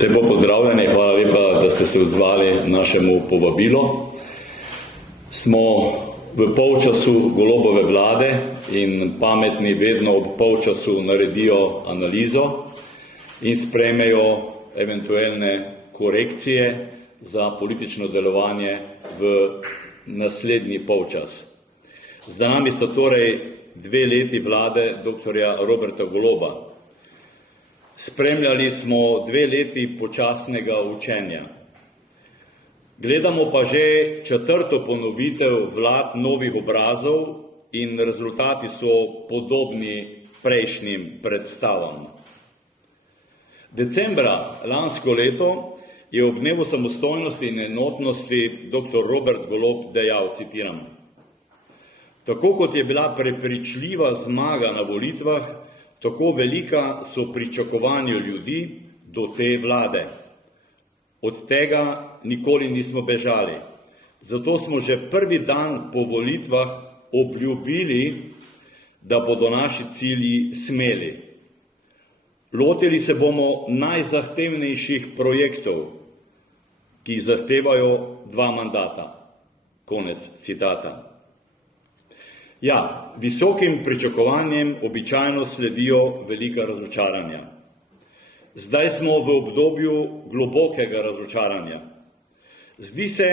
Lepo pozdravljeni, hvala lepa, da ste se odzvali našemu povabilu. Smo v polčasu Golobove vlade in pametni vedno ob polčasu naredijo analizo in sprejmejo eventualne korekcije za politično delovanje v naslednji polčas. Za nami sta torej 2 leti vlade dr. Roberta Goloba. Spremljali smo 2 leti počasnega učenja. Gledamo pa že 4. ponovitev vlad novih obrazov in rezultati so podobni prejšnjim predstavam. Decembra lansko leto je ob dnevu samostojnosti in enotnosti dr. Robert Golob dejal, citiram: "Tako kot je bila prepričljiva zmaga na volitvah, tako velika so pričakovanja ljudi do te vlade. Od tega nikoli nismo bežali. Zato smo že prvi dan po volitvah obljubili, da bodo naši cilji smeli. Lotili se bomo najzahtevnejših projektov, ki zahtevajo 2 mandata." Konec citata. Ja, visokim pričakovanjem običajno sledijo velika razočaranja. Zdaj smo v obdobju globokega razočaranja. Zdi se,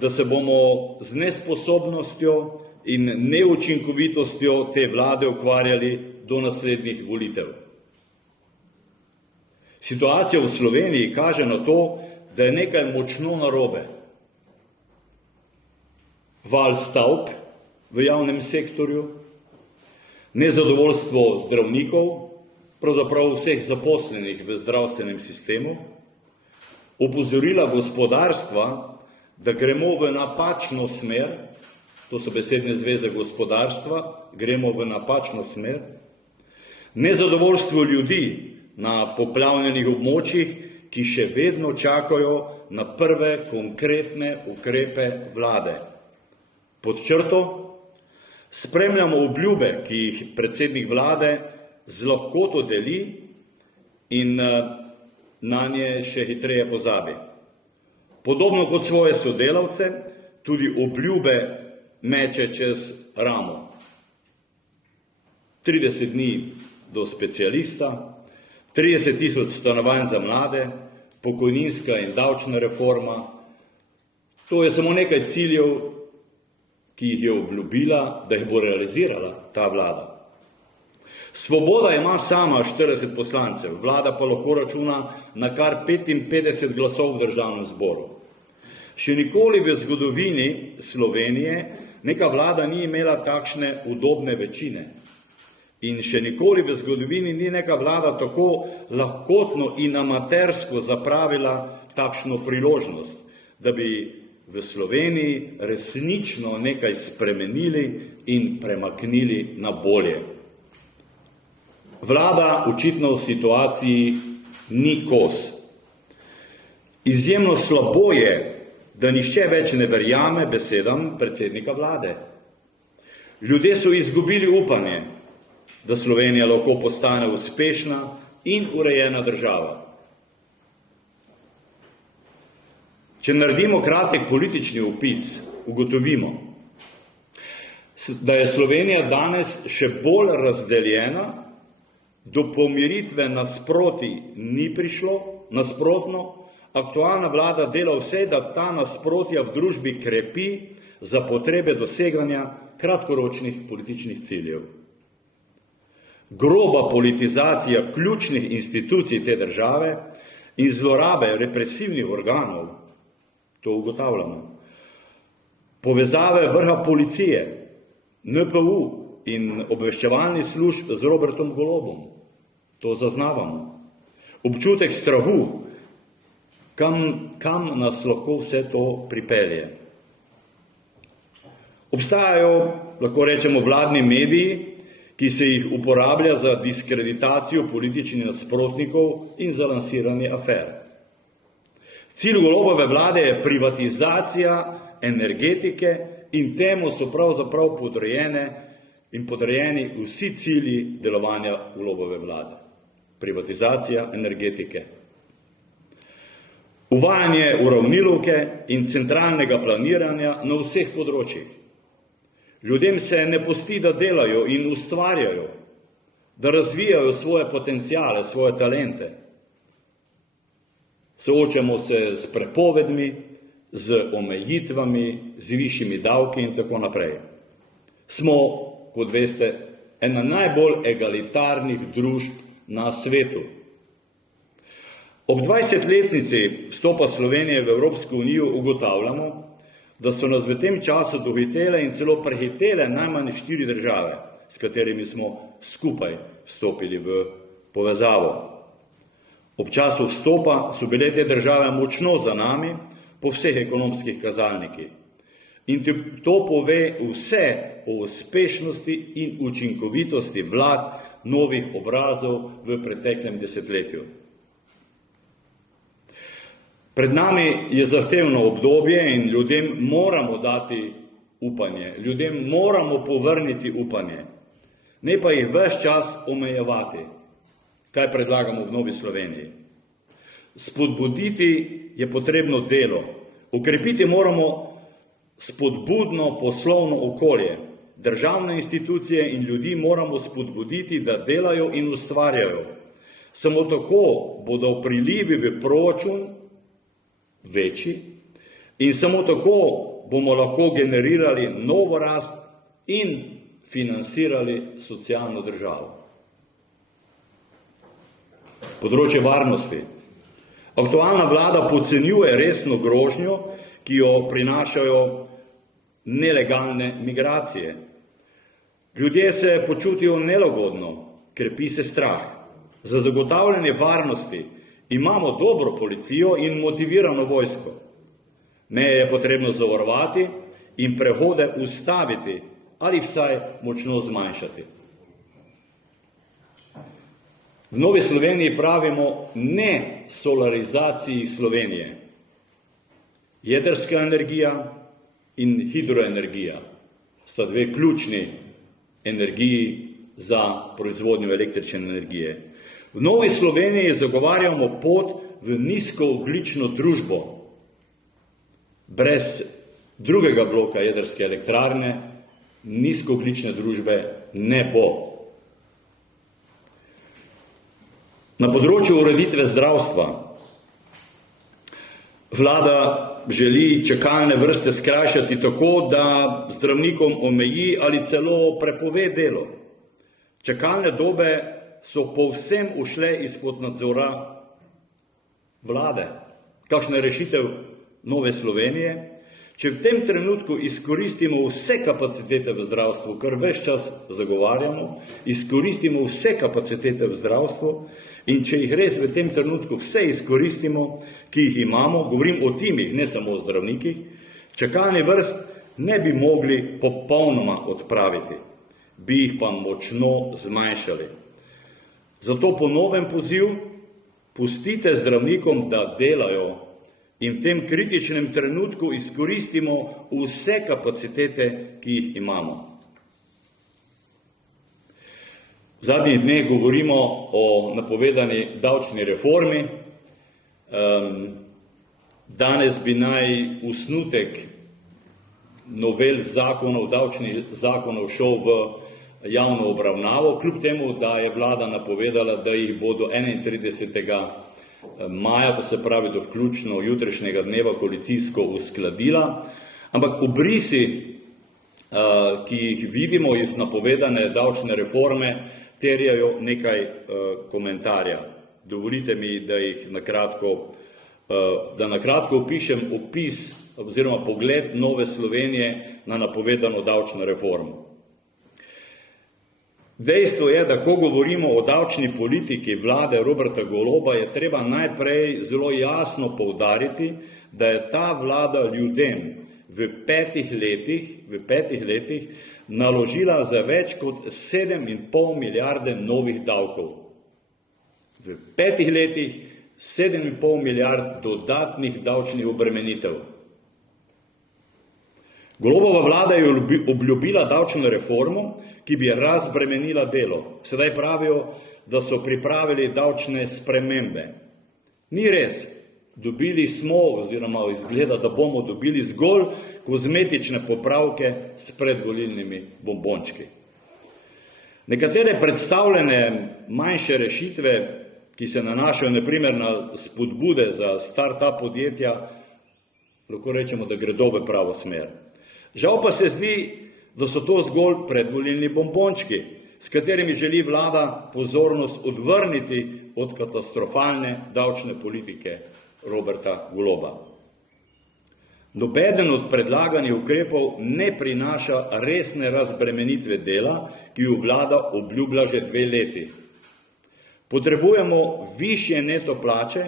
da se bomo z nesposobnostjo in neučinkovitostjo te vlade ukvarjali do naslednjih volitev. Situacija v Sloveniji kaže na to, da je nekaj močno narobe. Val stavk v javnem sektorju, nezadovoljstvo zdravnikov, pravzaprav vseh zaposlenih v zdravstvenem sistemu, opozorila gospodarstva, da gremo v napačno smer, to so besedne zveze gospodarstva, gremo v napačno smer, nezadovoljstvo ljudi na poplavljenih območjih, ki še vedno čakajo na prve konkretne ukrepe vlade. Pod črto spremljamo obljube, ki jih predsednik vlade z lahkoto deli in na nje še hitreje pozabi. Podobno kot svoje sodelavce, tudi obljube meče čez ramo. 30 dni do specialista, 30 tisoč stanovanj za mlade, pokojninska in davčna reforma. To je samo nekaj ciljev, ki jih je obljubila, da jih bo realizirala ta vlada. Svoboda ima sama 40 poslancev, vlada pa lahko računa na kar 55 glasov v državnem zboru. Še nikoli v zgodovini Slovenije neka vlada ni imela takšne udobne večine. In še nikoli v zgodovini ni neka vlada tako lahkotno in amatersko zapravila takšno priložnost, da bi v Sloveniji resnično nekaj spremenili in premaknili na bolje. Vlada očitno v situaciji ni kos. Izjemno slabo je, da nihče več ne verjame besedam predsednika vlade. Ljudje so izgubili upanje, da Slovenija lahko postane uspešna in urejena država. Če naredimo kratek politični opis, ugotovimo, da je Slovenija danes še bolj razdeljena, do pomiritve nasproti ni prišlo, nasprotno, aktualna vlada dela vse, da ta nasprotja v družbi krepi za potrebe doseganja kratkoročnih političnih ciljev. Groba politizacija ključnih institucij te države in zlorabe represivnih organov, to ugotavljamo. Povezave vrha policije, NPU in obveščevalnih služb z Robertom Golobom, to zaznavamo. Občutek strahu, kam nas lahko vse to pripelje. Obstajajo, lahko rečemo, vladni mediji, ki se jih uporablja za diskreditacijo političnih nasprotnikov in za lansiranje afer. Cilj Golobove vlade je privatizacija energetike in temu so pravzaprav podrejeni vsi cilji delovanja Golobove vlade. Privatizacija energetike. uvajanje uravnilovke in centralnega planiranja na vseh področjih. Ljudem se ne pusti, da delajo in ustvarjajo, da razvijajo svoje potencijale, svoje talente. Soočamo se s prepovedmi, z omejitvami, z višjimi davki in tako naprej. Smo, kot veste, ena najbolj egalitarnih družb na svetu. Ob 20-letnici vstopa Slovenije v Evropsko unijo ugotavljamo, da so nas v tem času dohitele in celo prehitele najmanj 4 države, s katerimi smo skupaj vstopili v povezavo. Ob času vstopa so bile te države močno za nami po vseh ekonomskih kazalnikih. In to pove vse o uspešnosti in učinkovitosti vlad novih obrazov v preteklem desetletju. Pred nami je zahtevno obdobje in ljudem moramo dati upanje, ljudem moramo povrniti upanje, ne pa jih ves čas omejevati. Kaj predlagamo v Novi Sloveniji? Spodbuditi je potrebno delo, ukrepiti moramo spodbudno poslovno okolje. Državne institucije in ljudi moramo spodbuditi, da delajo in ustvarjajo. Samo tako bodo prilivi v proračun večji in samo tako bomo lahko generirali novo rast in financirali socialno državo. Področje varnosti. Aktualna vlada podcenjuje resno grožnjo, ki jo prinašajo nelegalne migracije. Ljudje se počutijo nelagodno, krepi se strah. Za zagotavljanje varnosti imamo dobro policijo in motivirano vojsko. Meje je potrebno zavarovati in prehode ustaviti ali vsaj močno zmanjšati. V Novi Sloveniji pravimo ne solarizaciji Slovenije. Jedrska energija in hidroenergija sta dve ključni energiji za proizvodnjo električne energije. V Novi Sloveniji zagovarjamo pot v nizkoogljično družbo. Brez drugega bloka jedrske elektrarne nizkoogljične družbe ne bo. Na področju ureditve zdravstva vlada želi čakalne vrste skrajšati tako, da zdravnikom omeji ali celo prepove delo. Čakalne dobe so povsem ušle izpod nadzora vlade. Kakšna je rešitev Nove Slovenije? Če v tem trenutku izkoristimo vse kapacitete v zdravstvu, kar ves čas zagovarjamo, izkoristimo vse kapacitete v zdravstvu in če jih res v tem trenutku vse izkoristimo, ki jih imamo, govorim o timih, ne samo o zdravnikih, čakalni vrst ne bi mogli popolnoma odpraviti, bi jih pa močno zmanjšali. Zato ponovim poziv, pustite zdravnikom, da delajo in v tem kritičnem trenutku izkoristimo vse kapacitete, ki jih imamo. V zadnjih dneh govorimo o napovedani davčni reformi. Danes bi naj osnutek novel zakonov, davčnih zakonov šel v javno obravnavo, kljub temu, da je vlada napovedala, da jih bo do 31. maja, to se pravi do vključno jutrišnjega dneva, koalicijsko uskladila, ampak obrisi, ki jih vidimo iz napovedane davčne reforme, terjajo nekaj komentarja. Dovolite mi, da na kratko opišem opis oziroma pogled Nove Slovenije na napovedano davčno reformo. Dejstvo je, da ko govorimo o davčni politiki vlade Roberta Goloba, je treba najprej zelo jasno poudariti, da je ta vlada ljudem v 5 letih naložila za več kot 7,5 milijarde novih davkov. V 5 letih 7,5 milijard dodatnih davčnih obremenitev. Golobova vlada je obljubila davčno reformo, ki bi razbremenila delo. Sedaj pravijo, da so pripravili davčne spremembe. Ni res. Dobili smo, oziroma izgleda, da bomo dobili zgolj kozmetične popravke s predvolilnimi bombončki. Nekatere predstavljene manjše rešitve, ki se nanašajo na primer na spodbude za start-up podjetja, lahko rečemo, da gredo v pravo smer. Žal pa se zdi, da so to zgolj predvolilni bombončki, s katerimi želi vlada pozornost odvrniti od katastrofalne davčne politike Roberta Goloba. Nobeden od predlaganih ukrepov ne prinaša resne razbremenitve dela, ki jo vlada obljublja že 2 leti. Potrebujemo višje neto plače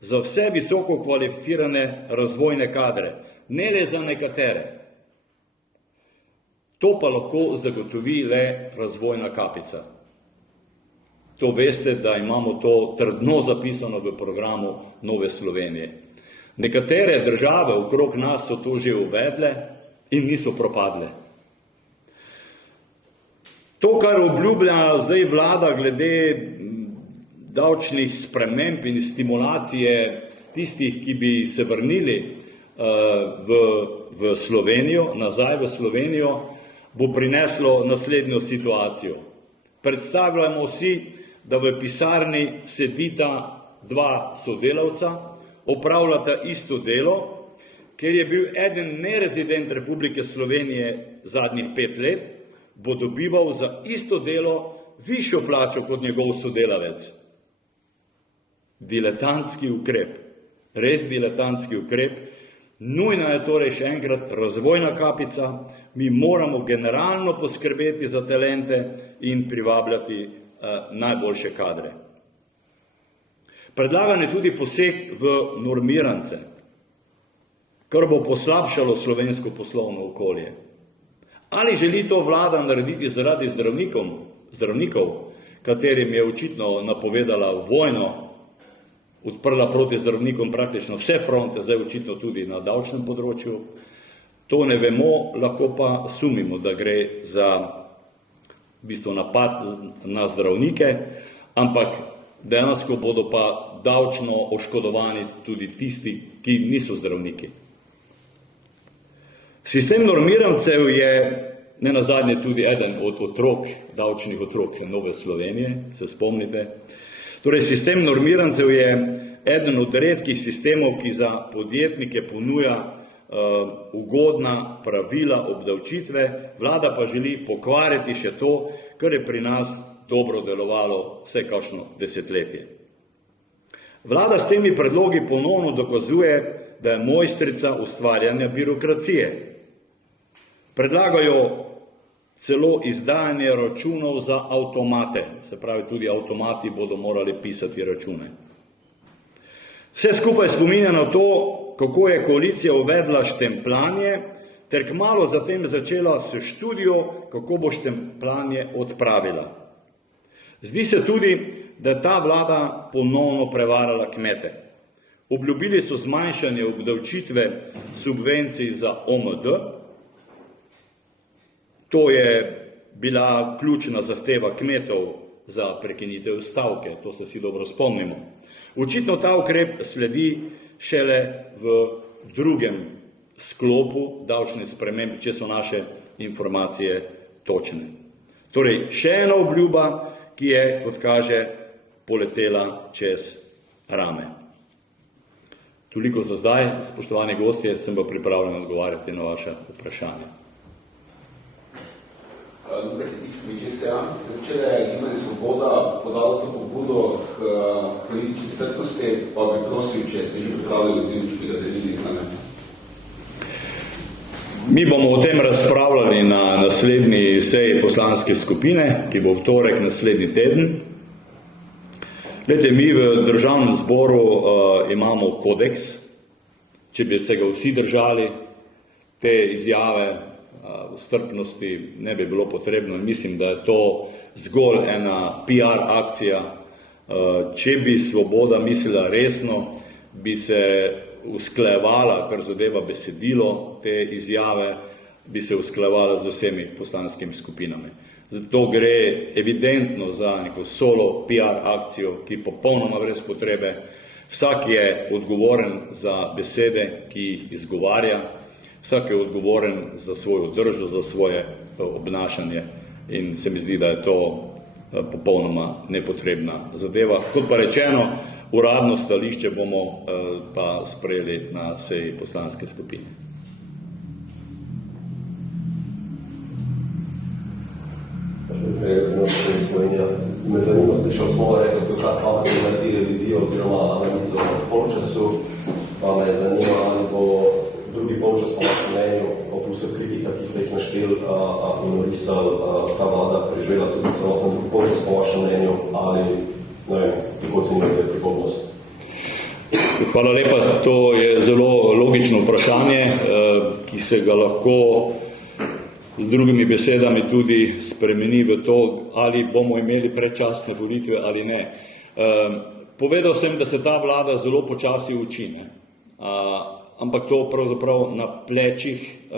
za vse visoko kvalificirane razvojne kadre, ne le za nekatere. To pa lahko zagotovi le razvojna kapica. To veste, da imamo to trdno zapisano v programu Nove Slovenije. Nekatere države okrog nas so to že uvedle in niso propadle. To, kar obljublja zdaj vlada glede davčnih sprememb in stimulacije tistih, ki bi se vrnili v Slovenijo, nazaj v Slovenijo, bo prineslo naslednjo situacijo. Predstavljamo si, da v pisarni sedita 2 sodelavca, opravljata isto delo, ker je bil eden nerezident Republike Slovenije zadnjih 5 let, bo dobival za isto delo višjo plačo kot njegov sodelavec. Diletantski ukrep, res diletantski ukrep. Nujna je torej še enkrat razvojna kapica, mi moramo generalno poskrbeti za talente in privabljati najboljše kadre. Predlagan je tudi poseg v normirance, kar bo poslabšalo slovensko poslovno okolje. Ali želi to vlada narediti zaradi zdravnikov, katerim je očitno napovedala vojno, odprla proti zdravnikom praktično vse fronte, zdaj očitno tudi na davčnem področju? To ne vemo, lahko pa sumimo, da gre za v bistvu napad na zdravnike, ampak dejansko bodo pa davčno oškodovani tudi tisti, ki niso zdravniki. Sistem normirancev je nenazadnje tudi eden od davčnih otrok Nove Slovenije, se spomnite. Torej, sistem normirancev je eden od redkih sistemov, ki za podjetnike ponuja ugodna pravila obdavčitve, vlada pa želi pokvariti še to, kar je pri nas dobro delovalo vse kakšno desetletje. Vlada s temi predlogi ponovno dokazuje, da je mojstrica ustvarjanja birokracije. Predlagajo celo izdajanje računov za avtomate, se pravi, tudi avtomati bodo morali pisati račune. Vse skupaj spominja na to, kako je koalicija uvedla štempljanje, ter kmalu zatem začela s študijo, kako bo štempljanje odpravila. Zdi se tudi, da je ta vlada ponovno prevarala kmete. Obljubili so zmanjšanje obdavčitve subvencij za OMD. To je bila ključna zahteva kmetov za prekinitev stavke, to se vsi dobro spomnimo. Očitno ta ukrep sledi šele v drugem sklopu davčnih sprememb, če so naše informacije točne. Torej, še ena obljuba, ki je, kot kaže, poletela čez rame. Toliko za zdaj, spoštovani gostje, sem pa pripravljen odgovarjati na vaše vprašanje. Včeraj je Gibanje Svoboda podalo to pobudo k politični strpnosti, pa bi prosil, če ste že pripravili odziv, če bi ga delili z nami. Mi bomo o tem razpravljali na naslednji seji poslanske skupine, ki bo v torek naslednji teden. Glejte, mi v Državnem zboru imamo kodeks, če bi se ga vsi držali, te izjave strpnosti ne bi bilo potrebno. Mislim, da je to zgolj ena PR akcija. Če bi Svoboda mislila resno, bi se usklajevala, kar zadeva besedilo te izjave, bi se usklajevala z vsemi poslanskimi skupinami. Zato gre evidentno za neko solo PR akcijo, ki popolnoma brez potrebe Vsak je odgovoren za besede, ki jih izgovarja, vsak je odgovoren za svojo držo, za svoje obnašanje in se mi zdi, da je to popolnoma nepotrebna zadeva. Kot pa rečeno, uradno stališče bomo pa sprejeli na seji poslanske skupine. Me zanima, slišal smo, rekli ste vsak pamet naredi revizijo oziroma analizo v polčasu, pa me zanima, ali bo drugi polčas po vašem mnenju, ob vseh kritika, ki ste jih našteli in orisali, ta vlada preživela tudi celoten drugi polčas po vašem mnenju, ali ne vem, kako ocenjujete prihodnost? Hvala lepa, to je zelo logično vprašanje, ki se ga lahko z drugimi besedami tudi spremeni v to, ali bomo imeli predčasne volitve ali ne. Povedal sem, da se ta vlada zelo počasi uči, ampak to pravzaprav na plečih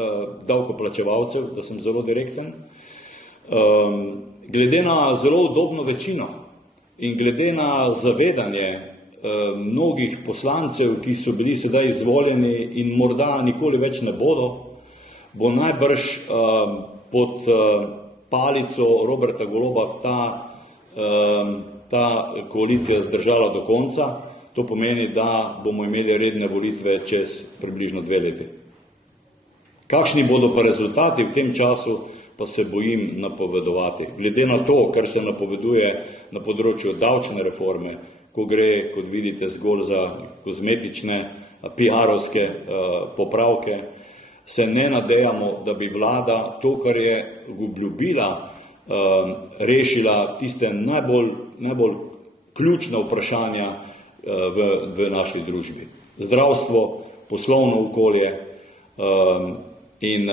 davkoplačevalcev, da sem zelo direkten. Glede na zelo udobno večino in glede na zavedanje mnogih poslancev, ki so bili sedaj izvoljeni in morda nikoli več ne bodo, bo najbrž pod palico Roberta Goloba ta koalicija zdržala do konca. To pomeni, da bomo imeli redne volitve čez približno 2 leti. Kakšni bodo pa rezultati v tem času, pa se bojim napovedovati. Glede na to, kar se napoveduje na področju davčne reforme, ko gre, kot vidite, zgolj za kozmetične, PR-ovske popravke, se ne nadejamo, da bi vlada to, kar je obljubila, rešila tiste najbolj ključna vprašanja v naši družbi. Zdravstvo, poslovno okolje in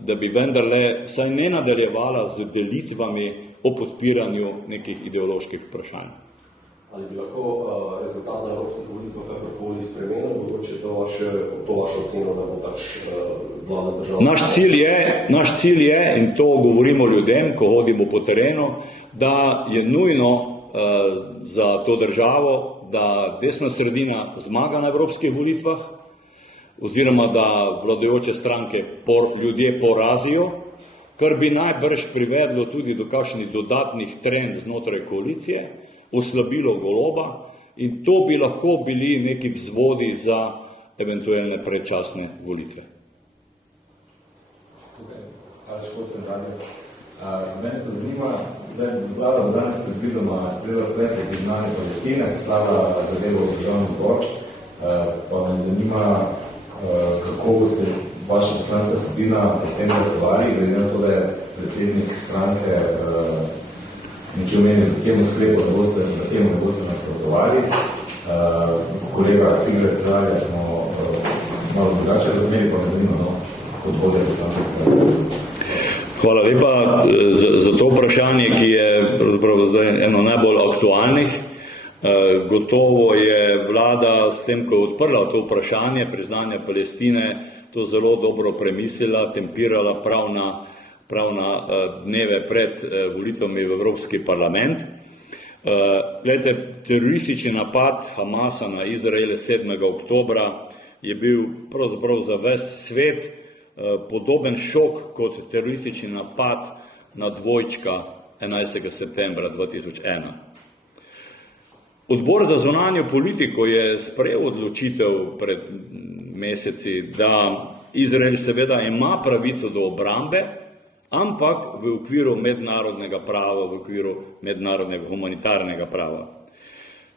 da bi vendarle vsaj ne nadaljevala z delitvami o podpiranju nekih ideoloških vprašanj. Ali bi lahko rezultat na evropskih volitvah kakorkoli spremenil, mogoče to vašo oceno, da bo pač vlada zdržala? Naš cilj je, in to govorimo ljudem, ko hodimo po terenu, da je nujno za to državo, da desna sredina zmaga na evropskih volitvah, oziroma da vladajoče stranke ljudje porazijo, kar bi najbrž privedlo tudi do kakšnih dodatnih trend znotraj koalicije, oslabilo Goloba in to bi lahko bili neki vzvodi za eventualne predčasne volitve. Hvala, Škocen Radio. Mene pa zanima, da je vlada v danes predvidoma sprejela sklep o priznanju Palestine, poslala zadevo v Državni zbor, pa me zanima, kako boste vaša poslanska skupina o tem glasovali, glede na to, da je predsednik stranke nekje omenil, da temu sklepu ne boste nasprotovali. Kolega Cigler Kralja smo malo drugače razumeli, pa me zanima, kot vodja poslanske skupine. Hvala lepa za to vprašanje, ki je zdaj eno najbolj aktualnih. Gotovo je vlada s tem, ko je odprla to vprašanje priznanja Palestine, to zelo dobro premislila, tempirala prav na dneve pred volitvami v Evropski parlament. Glejte, teroristični napad Hamasa na Izrael 7. oktobra je bil pravzaprav za ves svet podoben šok kot teroristični napad na dvojčka 11. septembra 2001. Odbor za zunanjo politiko je sprejel odločitev pred meseci, da Izrael seveda ima pravico do obrambe, ampak v okviru mednarodnega prava, v okviru mednarodnega humanitarnega prava.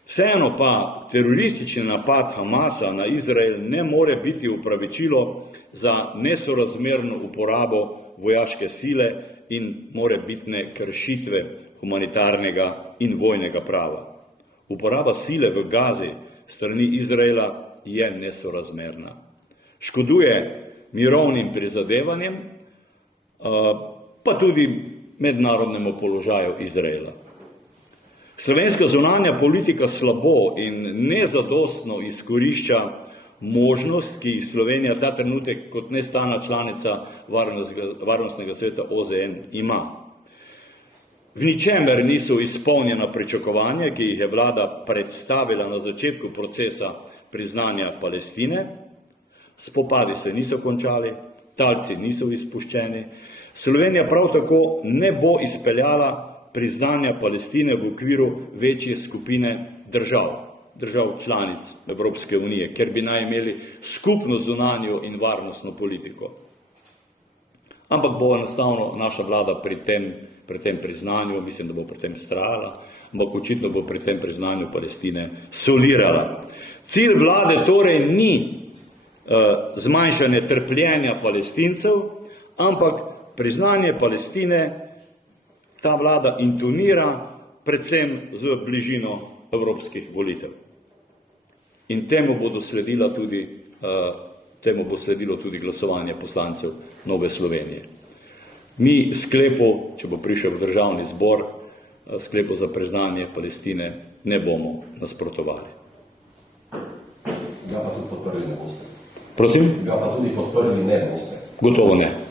Vseeno pa teroristični napad Hamasa na Izrael ne more biti upravičilo za nesorazmerno uporabo vojaške sile in morebitne kršitve humanitarnega in vojnega prava. Uporaba sile v Gazi strani Izraela je nesorazmerna. Škoduje mirovnim prizadevanjem, pa tudi mednarodnemu položaju Izraela. Slovenska zunanja politika slabo in nezadostno izkorišča možnost, ki jih Slovenija ta trenutek kot nestalna članica Varnostnega sveta OZN ima. V ničemer niso izpolnjena pričakovanja, ki jih je vlada predstavila na začetku procesa priznanja Palestine. Spopadi se niso končali, talci niso izpuščeni. Slovenija prav tako ne bo izpeljala priznanja Palestine v okviru večje skupine držav članic Evropske unije, ker bi naj imeli skupno zunanjo in varnostno politiko. Ampak bo enostavno naša vlada pri tem priznanju, mislim, da bo pri tem vztrajala, ampak očitno bo pri tem priznanju Palestine solirala. Cilj vlade torej ni zmanjšanje trpljenja Palestincev, ampak priznanje Palestine ta vlada intonira predvsem z bližino evropskih volitev. In temu bo sledilo tudi glasovanje poslancev Nove Slovenije. Mi sklepu, če bo prišel v državni zbor, sklepu za priznanje Palestine ne bomo nasprotovali. Ga pa tudi podprli ne boste. Prosim? Ga pa tudi podprli ne boste. Gotovo ne.